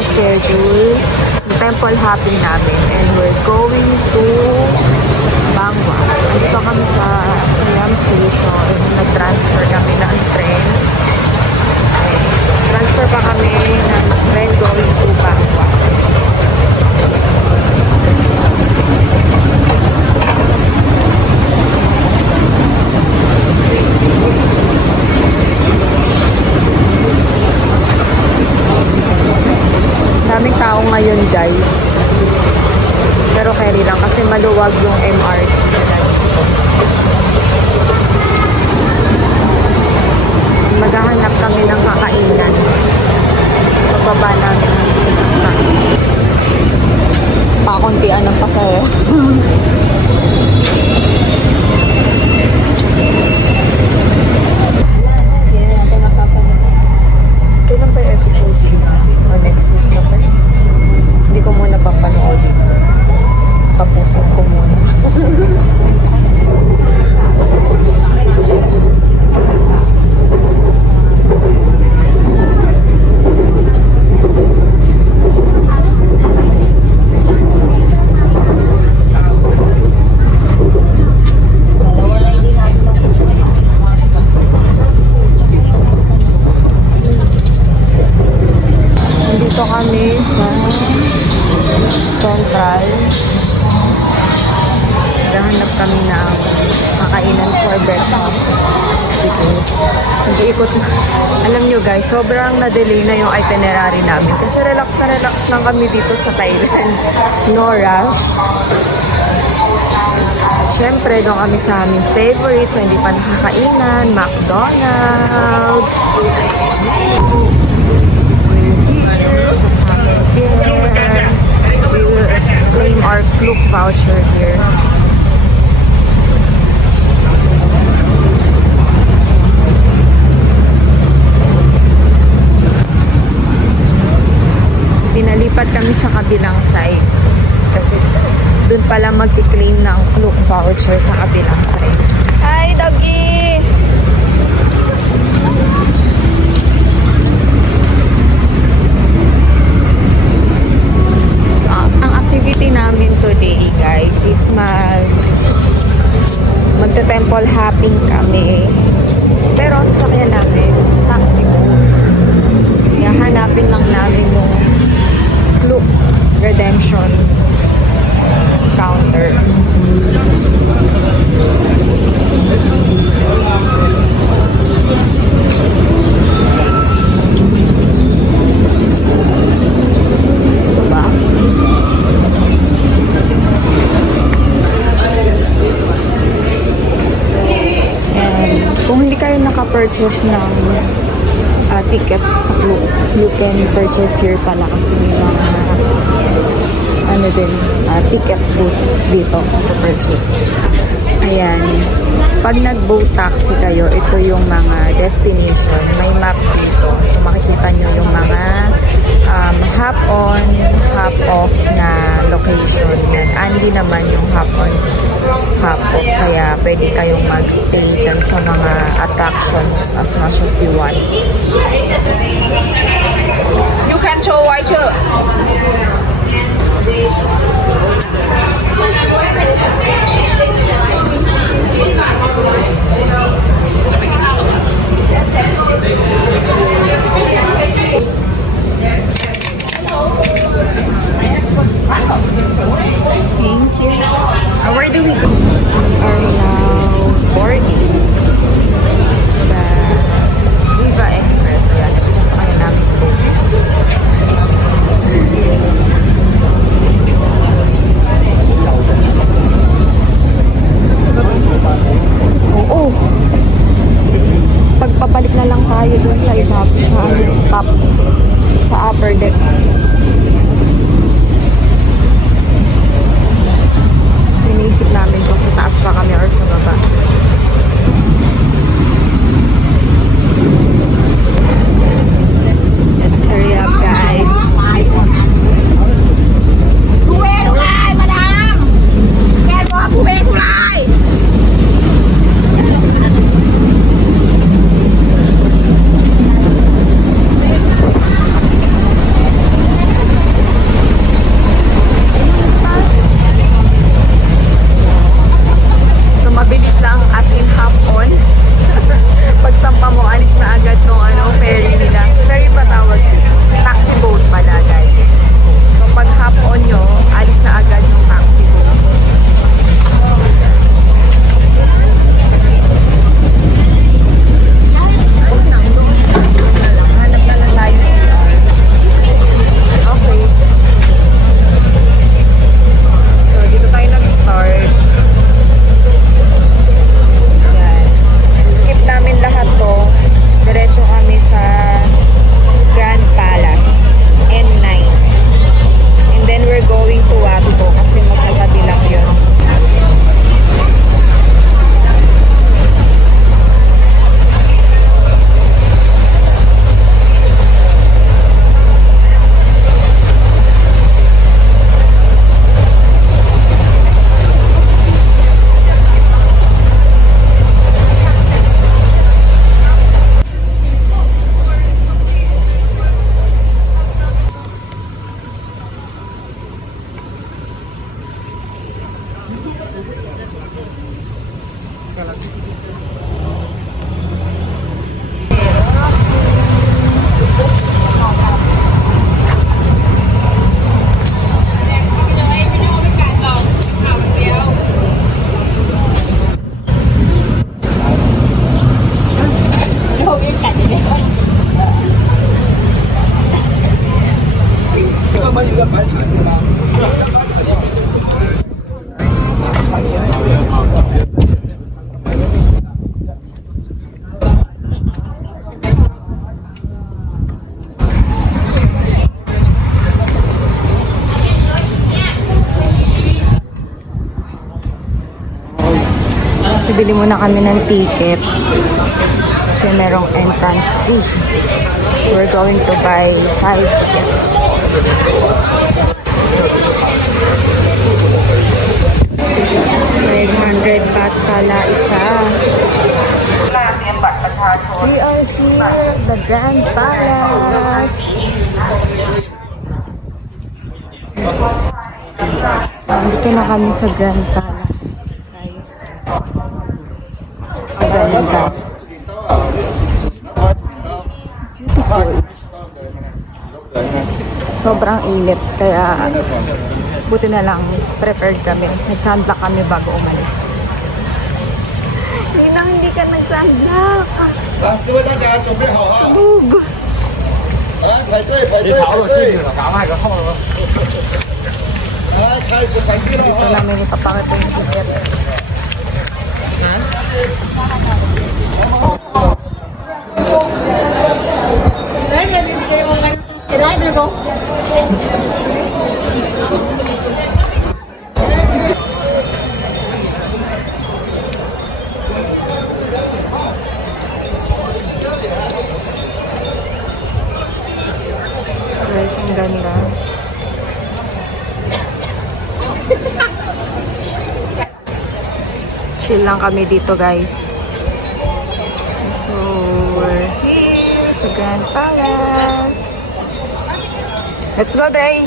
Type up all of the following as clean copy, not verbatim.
naka-schedule yung temple hopping namin. And we're going to Bangwa. Dito kami sa Siam Station. Nag-transfer kami ng train. Transfer pa kami ng train going to Bangwa. Daming tao ngayon, guys. Pero carry lang kasi maluwag yung MRT. Maghahanap kami ng kakainan. Pagbaba namin. Pakuntian ng pasaya. Kailan pa yung episode? O next week na pa. Hindi ko muna papanood. Tapusin ko muna. Dito kami sa Central. Nahanap kami ng kakainan for breakfast. Nag-iikot na. Alam nyo guys, sobrang na-delay na yung itinerary namin. Kasi relax lang kami dito sa Thailand. No rush. Siyempre, doon kami sa aming favorites na hindi pa nakakainan. McDonald's. We will claim our Klook voucher here. Pinalipat kami sa kabilang side kasi doon pala mag-claim ng Klook voucher sa kabilang side. Hi, doggy! Ang activity namin today, guys, is magta-temple hopping kami. Pero ang sakyan namin, taxi mo. Kaya hanapin lang namin yung Klook redemption counter. Diba? And kung hindi kayo naka-purchase ng ticket sa Klook, you can purchase here pala kasi may mga ticket booth dito sa purchase. Ayan. Pag nag-boat taxi kayo, ito yung mga destination. May map dito. So makikita nyo yung mga hop-on, hop-off na location. Andy naman yung hop-on, hop-off. Kaya pwede kayong mag-stay dyan sa mga attractions as much as you want. You can show voucher. Thank you. Where do we go? We are now boarding the Viva Express. Ayan, napita sa kanya namin po. Bili muna kami ng ticket kasi merong entrance fee. We're going to buy 5 tickets. ₱500 pala isa. We are here at the Grand Palace. Dito na kami sa Grand Palace, guys. Ang ganda. Beautiful. Sobrang init, kaya buti na lang prepared kami. Nag-sunblock kami bago umalis. Ninang, hindi ka nag-sunblock. 各位大家准备好啊！ Bug. 排队排队排队！赶快个号了。来，开始排队了 Ito 啊！ namin ipapakita yung ticket. Guys, ang ganda. Chill lang kami dito, guys. So, we're here sa Grand Palace. Let's go, Day!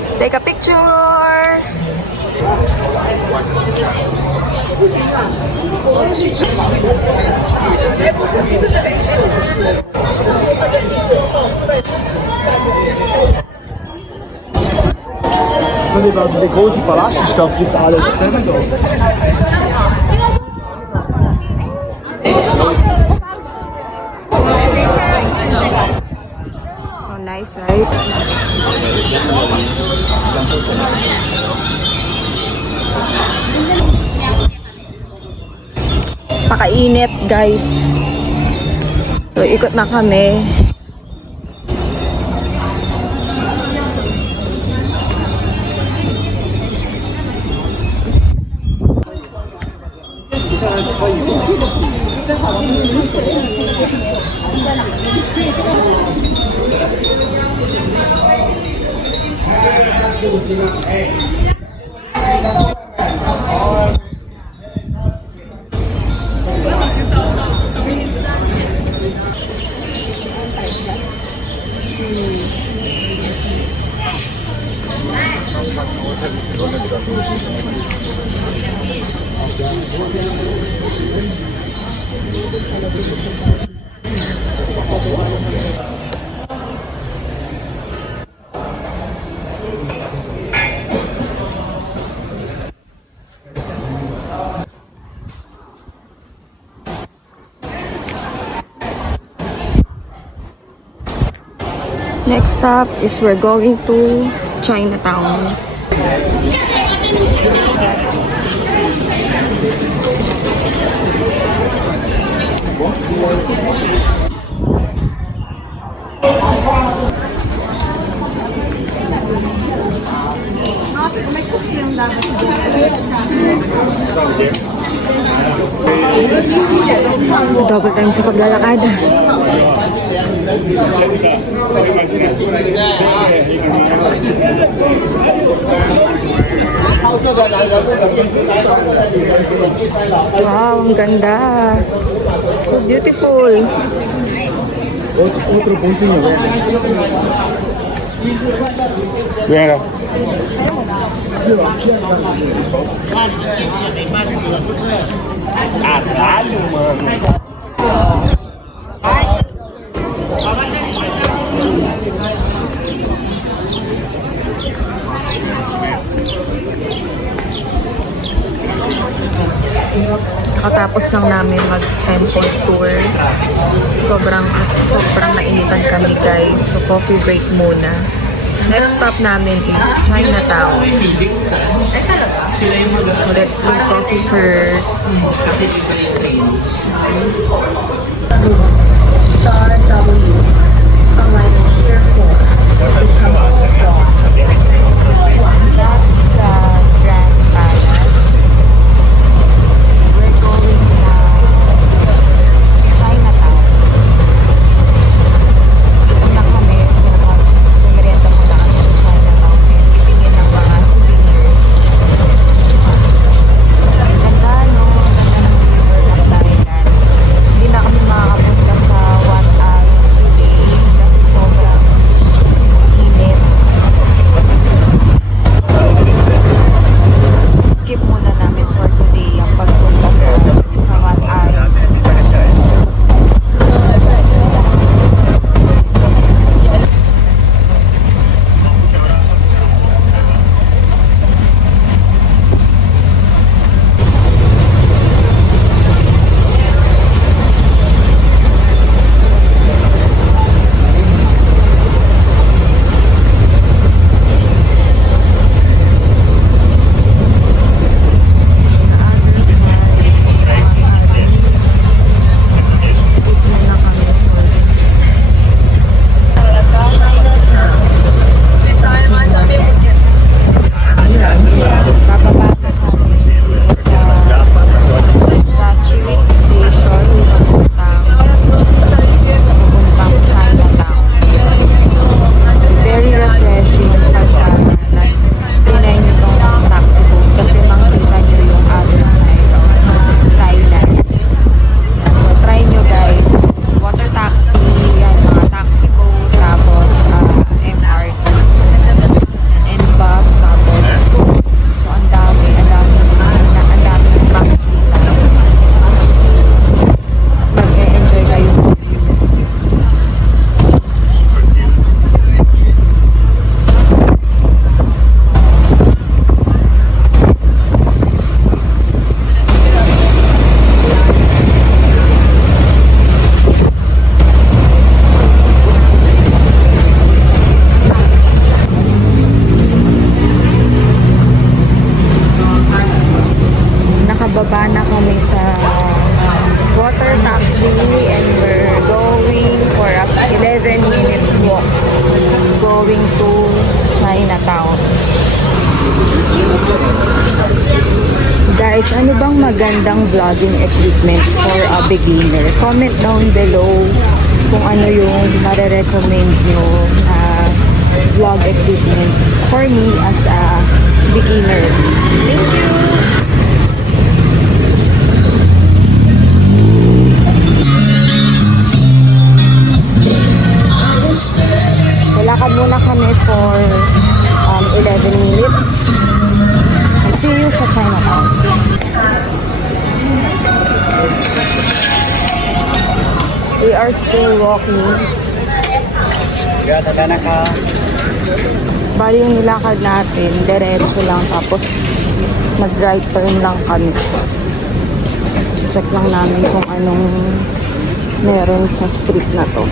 Let's take a picture! Wenn ihr da den großen Palast, ich glaube, gibt alles zusammen da. So nice, right? Pakainit, guys. So, ikot na kami. Next stop is we're going to Chinatown. Double time sa paglalakad. Wow, ang ganda. So beautiful. Otro punto y no Venga. Caralho, mano. Kakatapos lang namin mag-temple tour. Sobrang nainitan kami guys. So coffee break muna. Next stop namin is Chinatown. So let's do coffee first. Star W. Alignment here for. That's the Grand Palace. We're going now Chinatown. Dito na kami. Pumirenta muna kami sa Chinatown. And titingin ng mga souvenirs. Ang ganda, no? Ang ganda ng river ng Thailand. Hindi na kami makakapunta sa Wat Al today kasi sobrang init. Skip muna namin for today ang pagpunta sa Wat Al. Nakababa na kami sa water taxi and we're going for a 11 minutes walk going to Chinatown. Guys, ano bang magandang vlogging equipment for a beginner? Comment down below kung ano yung mare-recommend nyo na vlog equipment for me as a beginner. Thank you! Lakad muna kami for 11 minutes. And see you sa Chinatown. We are still walking. Bali yung nilakad natin, diretso lang. Tapos nag-right turn lang kami. Check lang namin kung anong meron sa street na to.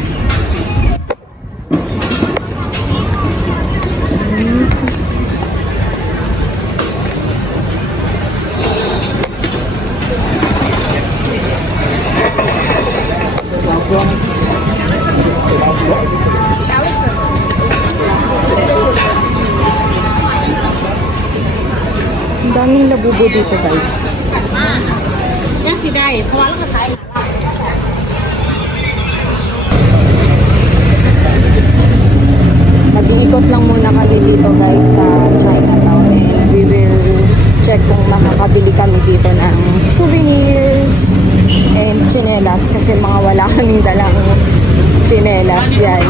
Ang daming labubo dito guys. Nag-iikot lang muna kami dito guys sa Chinatown and we will check kung makakabili kami dito ng souvenirs and tsinelas kasi mga wala kaming dalang tsinelas yan.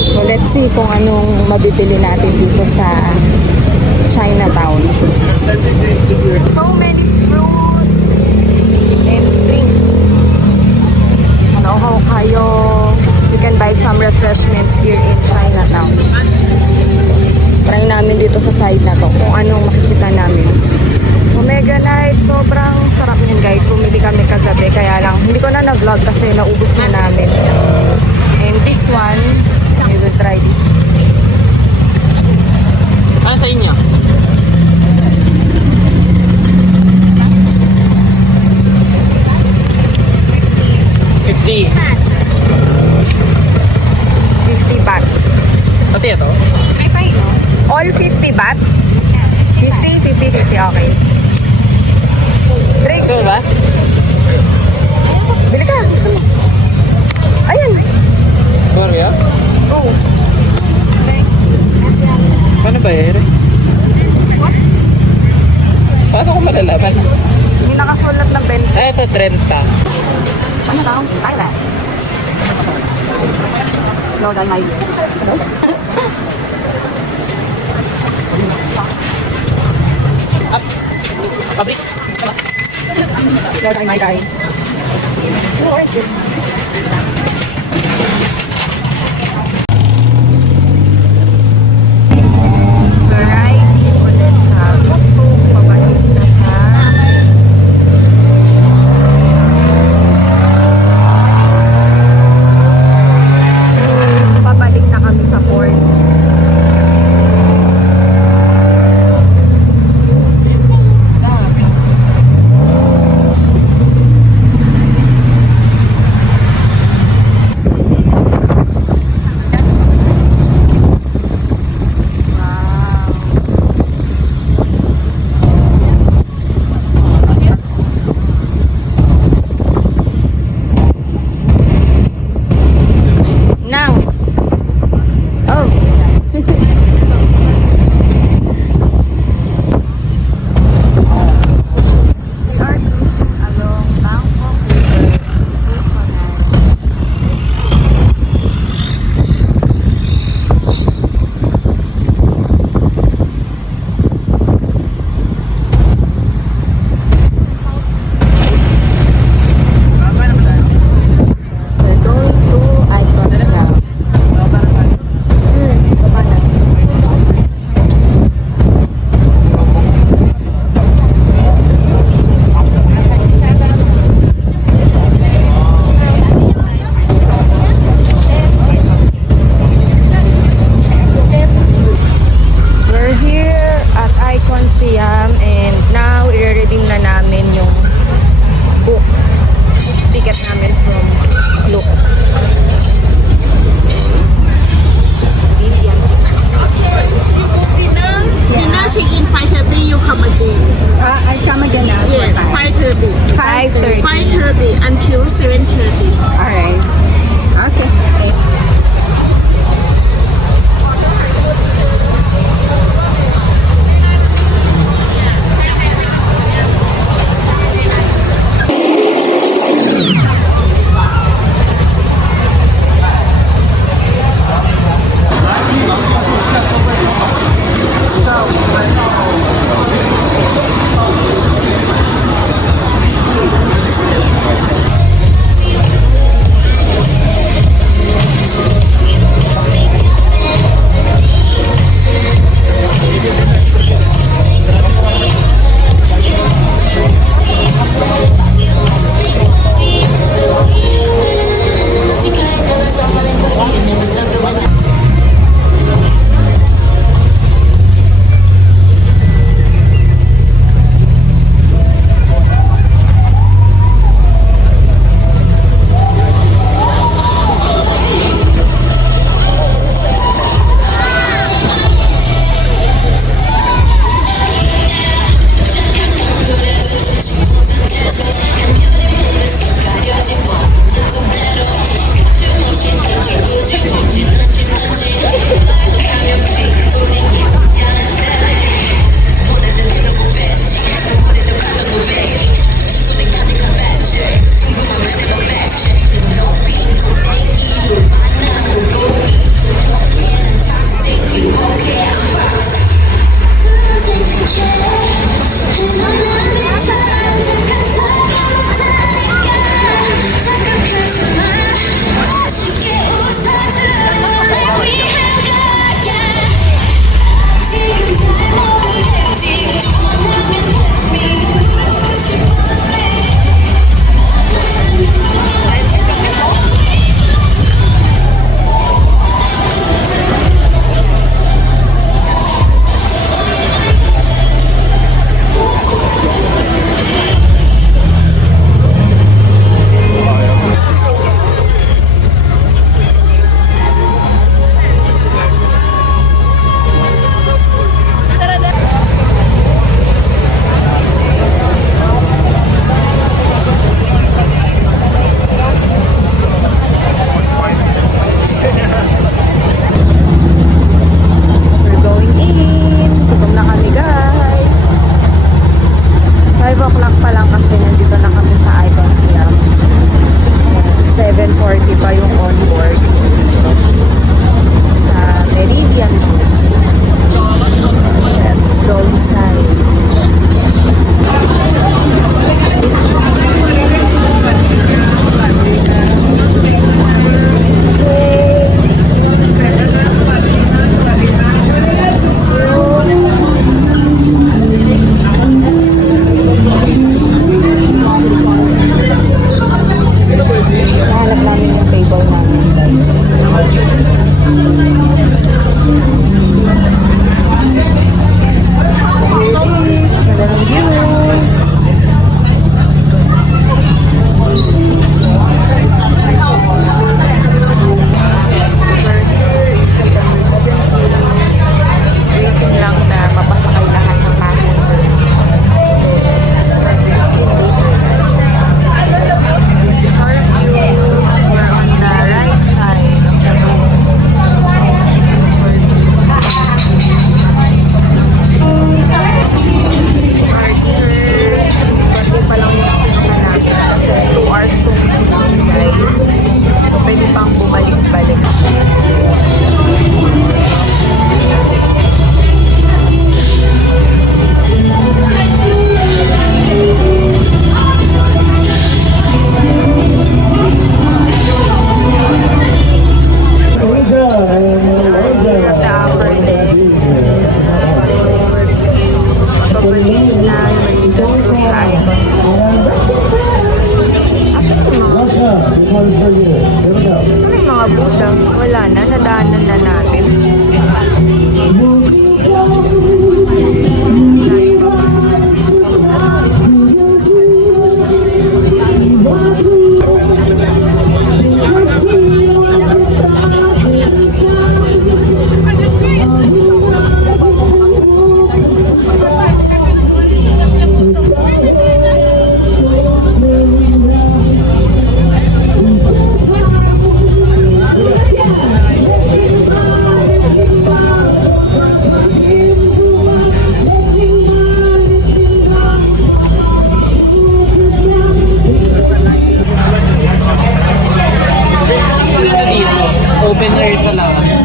So let's see kung anong mabibili natin dito sa Chinatown. So many fruits and drinks. Ano kayo? You can buy some refreshments here in Chinatown. Try namin dito sa side na to kung anong makikita namin. Omega Night, sobrang sarap niya guys, bumili kami kagabi. Kaya lang, hindi ko na na-vlog kasi naubos na namin. And this one, we will try this. Ano sa inyo? $50. 50 baht. Pati ito? All 50 baht? 50, 50, 50. Okay. Drinks. Ito ba? Bili ka. Gusto mo. Ayan. Korea? Go. Paano ba yun? Paano ko malalaman? Hindi nakasulat na 20. Ah, ito 30. Ano daw? Thailand. No, dahil may... Pabrik. No, dahil may guy. Oranges. Variety ulit sa tuktok. Pabalik na sa... Pabalik na kami sa port. Now. Oh. We are cruising along Bangkok River, Busan. We're going to Icons now. Baba na. We're here at Icon Siam and now i-redeem na namin yung book ticket namin from Look. Dinner check-in 5:30, you come again. I come again now. Yeah, 5:30. 5:30. 5:30 until 7:30. Alright. Okay. Waiting lang na mapasakay lahat ng passengers. Kasi in later guys. This is our view. We're on the right side of the road. Bago pa lang yung pinuha natin. Kasi 2 hours 2 minutes guys. So pwede pang bumalik-balik. At the upper deck. Papagulitin na meridian ko sa icons. Asan yung mga? Saan yung mga Buddha? Wala na, nadaanan na natin. Open air sa labas.